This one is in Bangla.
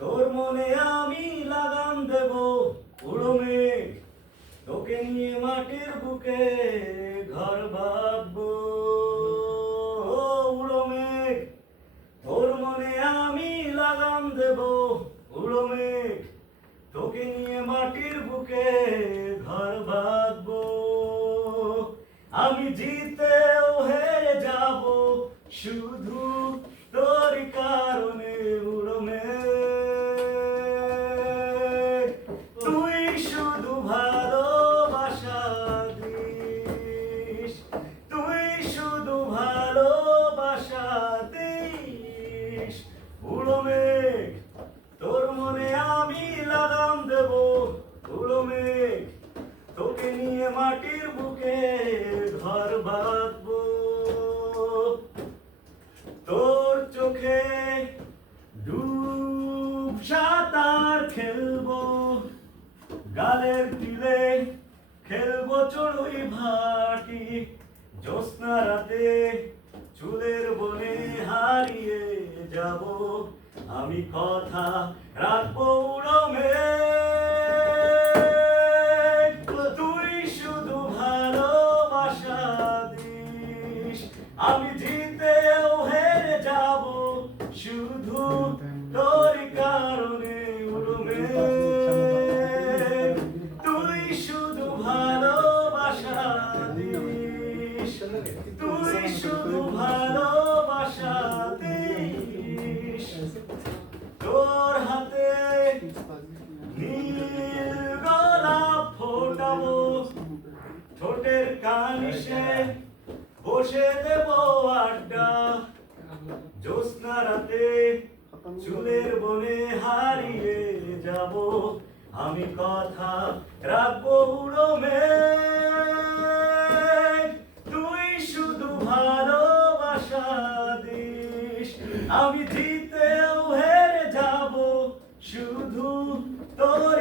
তোর মনে আমি লাগাম দেব উড়ো মেঘ, তোকে নিয়ে মাটির বুকে ঘর বাঁধবো। উড়ো মেঘ, তোর মনে আমি লাগাম দেব উড়ো মেঘ, তোকে নিয়ে মাটির বুকে ঘর বাঁধবো। আমি জিতেও হেরে যাব শুধু তোর কারণে উড়ো মেঘ। তুই শুধু ভালোবাসা দিস, তুই শুধু ভালোবাসা দিস। উড়ো মেঘ, তোর মনে আমি লাগাম দেব উড়ো মেঘ, তোকে নিয়ে মাটির বুকে ঘর বাঁধবো। তোর চোখে ডুব সাঁতার খেলবো, গালের তিলে খেলবো চড়ুই ভাটি। জ্যোৎস্না রাতে চুলের বনে হারিয়ে যাব, আমি কথা রাখবো উড়ো মেঘ। তুই শুধু ভালোবাসা দিস, আমি জিতেও হেরে যাব শুধু তোর কারণে উড়ো মেঘ। তুই শুধু ভালোবাসা দিস, তুই শুধু ভালোবাসা দিস। তোর হাতে নীল গোলাপ ফোটাবো, ঠোঁটের কানিসে বসে দেব আড্ডা। জ্যোৎস্না রাতে চুলের বনে হারিয়ে যাব, আমি কথা রাখবো উড়ো মেঘ। তুই শুধু ভালোবাসা দিস, আমি জিতেও হেরে যাব শুধু তোর